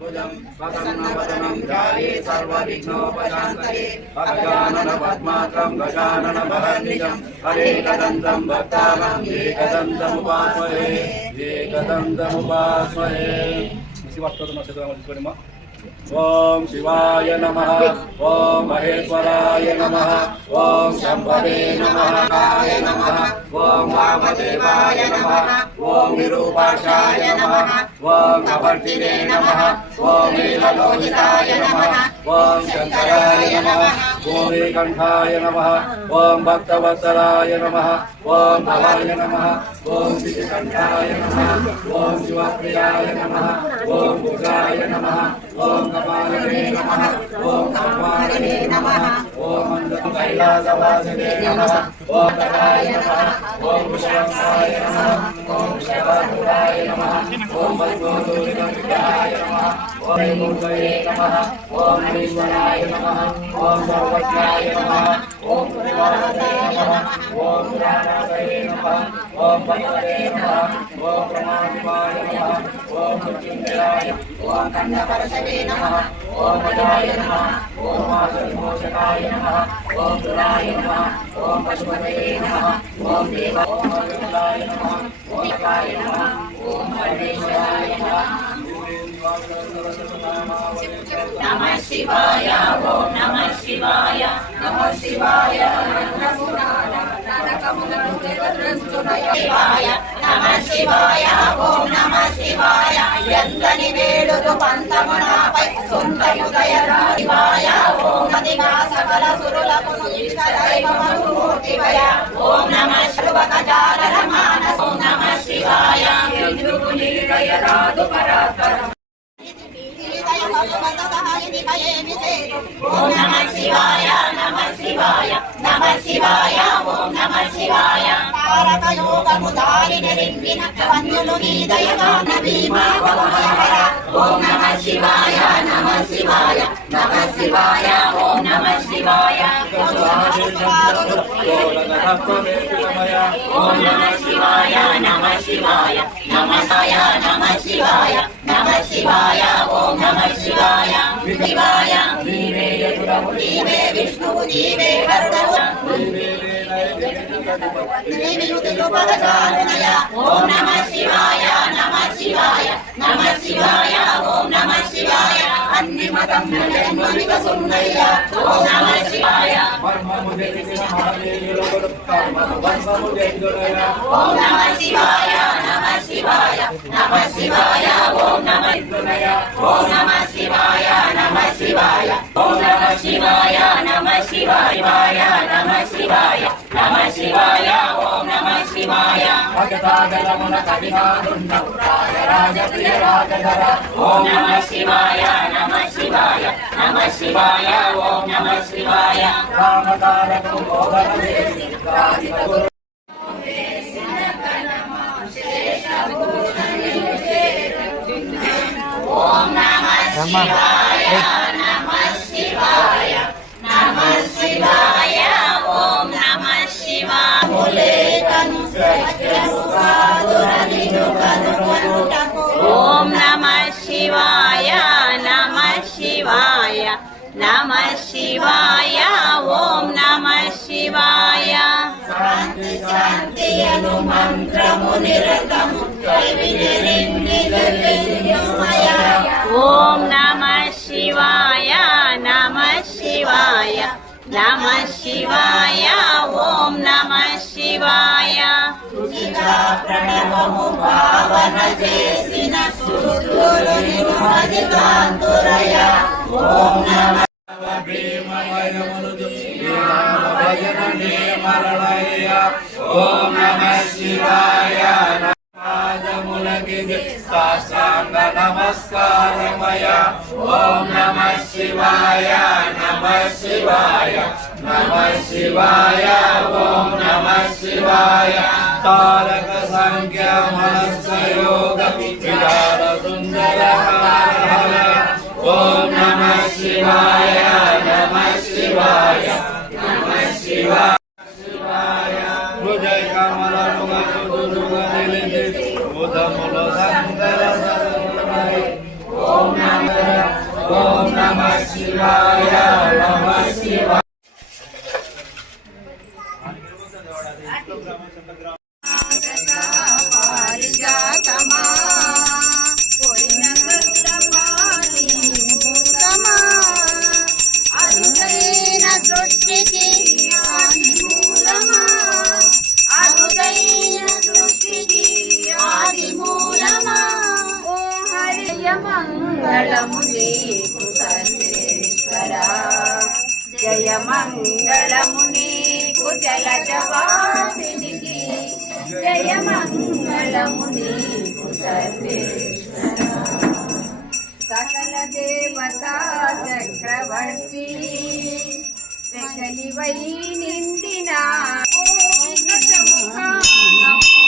प्रसन्नवदनं ध्याये सर्वविघ्नोपशान्तये अगजानन पद्मार्कं गजानन महर्निशं हरेकदन्तं भक्तानां एकदन्तमुपास्महे ओम शिवाय नमः ओम महेश्वराय नमः ओम शंभवे नमः ओम वामदेवाय नमः ओम विरूपाक्षाय नमः ओम कपर्दिने नमः ओम नीललोहिताय नमः ओम शंकराय नमः ओम नीलकंठाय नमः ओम भक्तवत्सलाय नमः ओम भवाय नमः ओम श्रीकंठाय नमः ओम शिवप्रियाय नमः ओम भुजाय नमः ओम कपालने नमः ओम कपालने नमः ओम कैलासवासिने नमः ओम तराय नमः ओम विशाखाय नमः ओम शिवाय नमः ओम वैकुंठविद्याय नमः ओम मूर्तये नमः ओम ईश्वराय नमः ओम सर्वज्ञाय नमः ओम पुराणाय नमः ओम पुराणाय नमः ओम पतये नमः ओम प्रमाणिवाय नमः ओम मृत्युंजयाय ओम कन्नपरशवे नमः ओम भजाय नमः ओम मार्गमोचकाय नमः ओम दुराय नमः ओम पशुपतये नमः ओम देव ओम अग्निलाय नमः ओम काय नमः ओम परमेश्वराय नमः नमः शिवाय ओम नमः शिवाय नमः शिवाय नमः शिवाय ओम नमः शिवाय यंदनि वेडुतु पंतमुनापै सुंदयुदय शिवाय ओम अधिगा सकल सुरुलकुनु इष्टदैवमूर्तिवय ओम नमः शिवगजानन मानस ओम नमः शिवाय हिंदुपुनीलय राधु परात्परम् ओम नमः शिवाय नमः शिवाय नमः शिवाय ओम नमः शिवाय तारक योग मुदारिने रिंगिन वन्युलु नीदयगान भीमा भवहर ओम नमः शिवाय नमः शिवाय नमः शिवाय ओम नमः शिवाय ओम नमः शिवाय नमः शिवाय नमः शिवाय नमः शिवाय ओम नमः शिवाय शिवाय जीवे विष्णु जीवे गरुडः ओम नमः शिवाय नमः शिवाय नमः शिवाय ओम नमः शिवाय अन्निमतं नलिक सुंदय ओम नमः शिवाय ओम नमः शिवाय नमः शिवाय नमः शिवाय ओम नमः ओम नमः शिवाय नमः शिवाय ओम नमः शिवाय नमः शिवाय नमः शिवाय नमः शिवाय ओम नमः शिवाय भगतागलमुन कविहारुण्डपुराय राजप्रिय राजधर ओम नमः शिवाय नमः शिवाय नमः शिवाय ओम नमः शिवाय रामकारको मोहनदेवी राजितगुरु ओम नमः शिवाय नमः शिवाय नमः शिवाय ओम नमः शिवाय ओम नमः शिवाय नमः शिवाय नमः शिवाय ओम नमः शिवाय शांति शांति अनु मंत्रमु निरतमु ओम नमः शिवाय नमः शिवाय नमः शिवाय ओम नमः शिवाय प्रणवमु पावन जेसिन सुदुरुनि अधिकांतुरय ओम नमः ओम नमः शिवाय साष्टांग नमस्कारमय ओम नमः शिवाय नमः शिवाय नमः शिवाय ओम नमः शिवाय तारक संख्या मनस्य योग विचार सुंदर ओम नमः शिवाय नमः शिवाय नमः शिवाय जय कमल ओम नमः శివాయ నమః శివాయ. పారిజాతమా కోరిన సత్యపాలి భూతమా అరుదైన సృష్టికి ఆది మూలమా అరుదైన సృష్టికి ఆది మూలమా ఓ హరియ మంగళము నీకు సర్వేశ్వరా జయ మంగళము నీకు జలజవాసినికి జయ మంగళము నీకు సర్వేశ్వర సకల దేవతా చక్రవర్తి వెకలివై నిందిన ఓ గజముఖ నమో